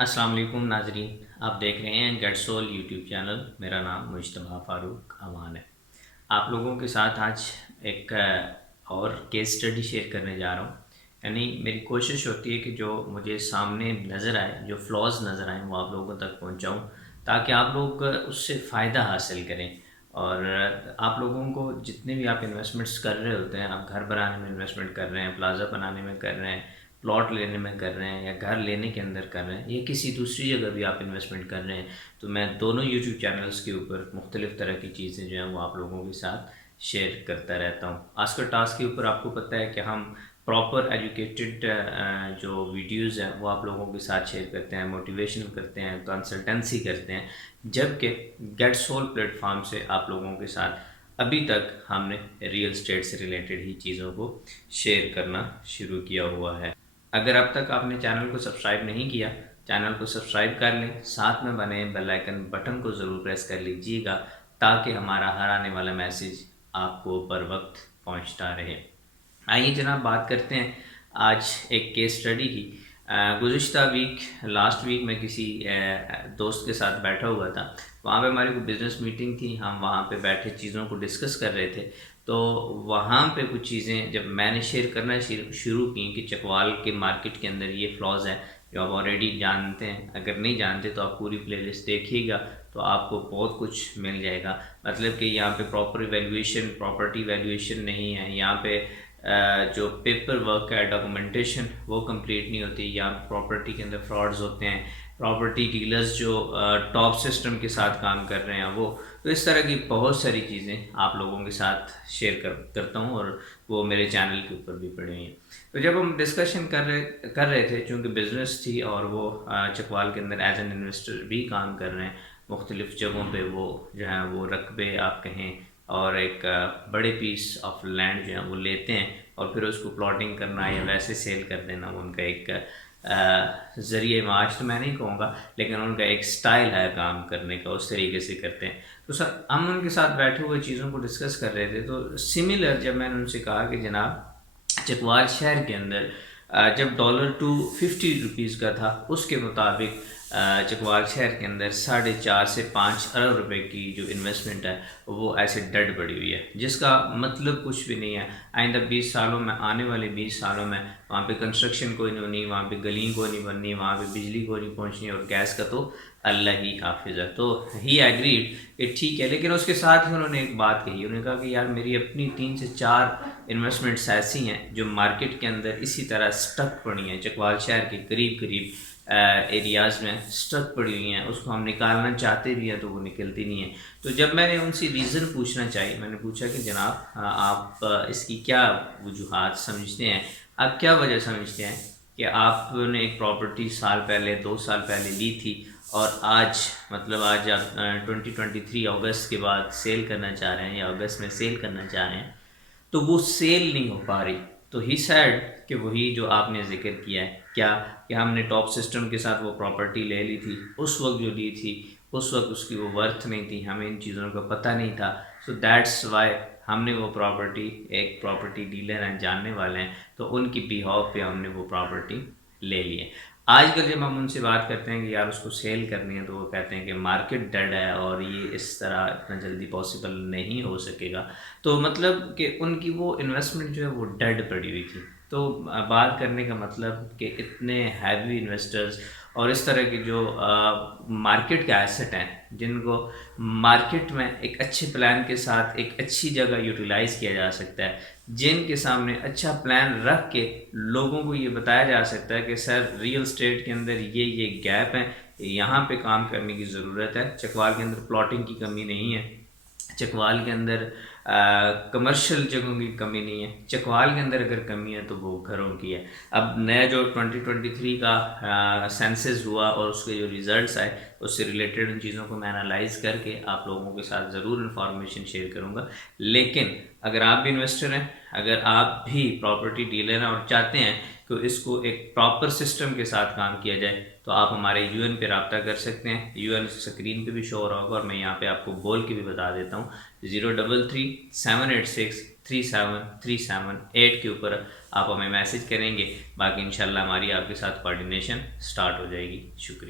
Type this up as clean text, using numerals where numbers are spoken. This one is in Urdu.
السلام علیکم ناظرین، آپ دیکھ رہے ہیں گیٹ سول یوٹیوب چینل۔ میرا نام مجتبیٰ فاروق امان ہے۔ آپ لوگوں کے ساتھ آج ایک اور کیس اسٹڈی شیئر کرنے جا رہا ہوں۔ یعنی میری کوشش ہوتی ہے کہ جو مجھے سامنے نظر آئے، جو فلاز نظر آئیں، وہ آپ لوگوں تک پہنچاؤں تاکہ آپ لوگ اس سے فائدہ حاصل کریں۔ اور آپ لوگوں کو جتنے بھی آپ انویسٹمنٹس کر رہے ہوتے ہیں، آپ گھر بنانے میں انویسٹمنٹ کر رہے ہیں، پلازا بنانے میں کر رہے ہیں، پلاٹ لینے میں کر رہے ہیں، یا گھر لینے کے اندر کر رہے ہیں، یا کسی دوسری جگہ بھی آپ انویسٹمنٹ کر رہے ہیں، تو میں دونوں یوٹیوب چینلز کے اوپر مختلف طرح کی چیزیں جو ہیں وہ آپ لوگوں کے ساتھ شیئر کرتا رہتا ہوں۔ آج کا ٹاسک کے اوپر آپ کو پتہ ہے کہ ہم پراپر ایجوکیٹڈ جو ویڈیوز ہیں وہ آپ لوگوں کے ساتھ شیئر کرتے ہیں، موٹیویشن کرتے ہیں، کنسلٹنسی کرتے ہیں، جبکہ گیٹ سول پلیٹ فارم سے آپ لوگوں کے ساتھ ابھی تک ہم نے ریئل اسٹیٹ سے ریلیٹڈ ہی چیزوں کو شیئر کرنا شروع کیا ہوا ہے۔ اگر اب تک آپ نے چینل کو سبسکرائب نہیں کیا، چینل کو سبسکرائب کر لیں، ساتھ میں بنے بیل آئکن بٹن کو ضرور پریس کر لیجئے گا تاکہ ہمارا ہر آنے والا میسیج آپ کو بر وقت پہنچتا رہے۔ آئیے جناب، بات کرتے ہیں آج ایک کیس اسٹڈی کی۔ گزشتہ لاسٹ ویک میں کسی دوست کے ساتھ بیٹھا ہوا تھا۔ وہاں پہ ہماری کوئی بزنس میٹنگ تھی، ہم وہاں پہ بیٹھے چیزوں کو ڈسکس کر رہے تھے۔ تو وہاں پہ کچھ چیزیں جب میں نے شیئر کرنا شروع کی کہ چکوال کے مارکیٹ کے اندر یہ فلاز ہے جو آپ آلریڈی جانتے ہیں، اگر نہیں جانتے تو آپ پوری پلے لسٹ دیکھیے گا تو آپ کو بہت کچھ مل جائے گا۔ مطلب کہ یہاں پہ پراپر ایویلیویشن، پراپرٹی ویلیویشن نہیں ہے، یہاں پہ جو پیپر ورک ہے، ڈاکومنٹیشن، وہ کمپلیٹ نہیں ہوتی، یا پراپرٹی کے اندر فراڈز ہوتے ہیں، پراپرٹی ڈیلرز جو ٹاپ سسٹم کے ساتھ کام کر رہے ہیں وہ، تو اس طرح کی بہت ساری چیزیں آپ لوگوں کے ساتھ شیئر کرتا ہوں، اور وہ میرے چینل کے اوپر بھی پڑی ہوئی ہیں۔ تو جب ہم ڈسکشن کر رہے تھے، چونکہ بزنس تھی اور وہ چکوال کے اندر ایز این انویسٹر بھی کام کر رہے ہیں، مختلف جگہوں پہ وہ جو ہیں وہ رقبے آپ کہیں اور ایک بڑے پیس آف لینڈ جو ہے وہ لیتے ہیں، اور پھر اس کو پلاٹنگ کرنا یا ویسے سیل کر دینا، وہ ان کا ایک ذریعہ معاش تو میں نہیں کہوں گا، لیکن ان کا ایک سٹائل ہے کام کرنے کا، اس طریقے سے کرتے ہیں۔ تو سر ہم ان کے ساتھ بیٹھے ہوئے چیزوں کو ڈسکس کر رہے تھے، تو سملر جب میں نے ان سے کہا کہ جناب چکوال شہر کے اندر جب $250 کا تھا، اس کے مطابق چکوال شہر کے اندر 4.5 سے 5 ارب روپے کی جو انویسٹمنٹ ہے وہ ایسے ڈیڈ پڑی ہوئی ہے، جس کا مطلب کچھ بھی نہیں ہے۔ آئندہ 20 سالوں میں، آنے والے 20 سالوں میں وہاں پہ کنسٹرکشن کوئی نہیں ہونی، وہاں پہ گلیاں کوئی نہیں بننی، وہاں پہ بجلی کوئی نہیں پہنچنی، اور گیس کا تو اللہ ہی حافظ ہے۔ تو ہی ایگریڈ کہ ٹھیک ہے، لیکن اس کے ساتھ ہی انہوں نے ایک بات کہی، انہوں نے کہا کہ یار میری اپنی 3 سے 4 انویسٹمنٹس ایسی ہیں جو مارکیٹ کے اندر اسی طرح سٹک پڑی ہیں، چکوال شہر کے قریب ایریاز میں سٹک پڑی ہوئی ہیں، اس کو ہم نکالنا چاہتے بھی ہیں تو وہ نکلتی نہیں ہیں۔ تو جب میں نے ان سے ریزن پوچھنا چاہی، میں نے پوچھا کہ جناب آپ اس کی کیا وجوہات سمجھتے ہیں، آپ کیا وجہ سمجھتے ہیں کہ آپ نے ایک پراپرٹی سال پہلے، 2 سال پہلے لی تھی، اور آج آج آپ 2023 اگست کے بعد سیل کرنا چاہ رہے ہیں، یا اگست میں سیل کرنا چاہ رہے ہیں، تو وہ سیل نہیں ہو پا رہی۔ تو ہی سیڈ کہ وہی جو آپ نے ذکر کیا ہے، کیا کہ ہم نے ٹاپ سسٹم کے ساتھ وہ پراپرٹی لے لی تھی، اس وقت جو لی تھی اس وقت اس کی وہ ورتھ نہیں تھی، ہمیں ان چیزوں کا پتہ نہیں تھا، سو دیٹس وائی ہم نے وہ پراپرٹی، ایک پراپرٹی ڈیلر ہیں، جاننے والے ہیں، تو ان کی بیہاف پہ ہم نے وہ پراپرٹی لے لی ہے۔ آج کل جب ہم ان سے بات کرتے ہیں کہ یار اس کو سیل کرنی ہے، تو وہ کہتے ہیں کہ مارکیٹ ڈیڈ ہے اور یہ اس طرح اتنا جلدی پاسبل نہیں ہو سکے گا۔ تو مطلب کہ ان کی وہ انویسٹمنٹ جو ہے وہ ڈیڈ پڑی ہوئی تھی۔ تو بات کرنے کا مطلب کہ اتنے ہیوی انویسٹرز اور اس طرح کے جو مارکیٹ کے ایسٹ ہیں، جن کو مارکیٹ میں ایک اچھے پلان کے ساتھ ایک اچھی جگہ یوٹیلائز کیا جا سکتا ہے، جن کے سامنے اچھا پلان رکھ کے لوگوں کو یہ بتایا جا سکتا ہے کہ سر ریئل اسٹیٹ کے اندر یہ گیپ ہیں، یہاں پہ کام کرنے کی ضرورت ہے۔ چکوال کے اندر پلاٹنگ کی کمی نہیں ہے، چکوال کے اندر کمرشل جگہوں کی کمی نہیں ہے، چکوال کے اندر اگر کمی ہے تو وہ گھروں کی ہے۔ اب نیا جو 2023 کا سینسز ہوا اور اس کے جو ریزلٹس آئے، اس سے ریلیٹڈ ان چیزوں کو میں انالائز کر کے آپ لوگوں کے ساتھ ضرور انفارمیشن شیئر کروں گا۔ لیکن اگر آپ بھی انویسٹر ہیں، اگر آپ بھی پراپرٹی ڈیلر ہیں اور چاہتے ہیں کہ اس کو ایک پراپر سسٹم کے ساتھ کام کیا جائے، تو آپ ہمارے یو این پہ رابطہ کر سکتے ہیں۔ یو این اسکرین پہ بھی شو ہو رہا ہوگا، اور میں یہاں پہ آپ کو بول کے بھی بتا دیتا ہوں، 033 786 373738 کے اوپر آپ ہمیں میسج کریں گے، باقی انشاءاللہ ہماری آپ کے ساتھ کوارڈینیشن سٹارٹ ہو جائے گی۔ شکریہ۔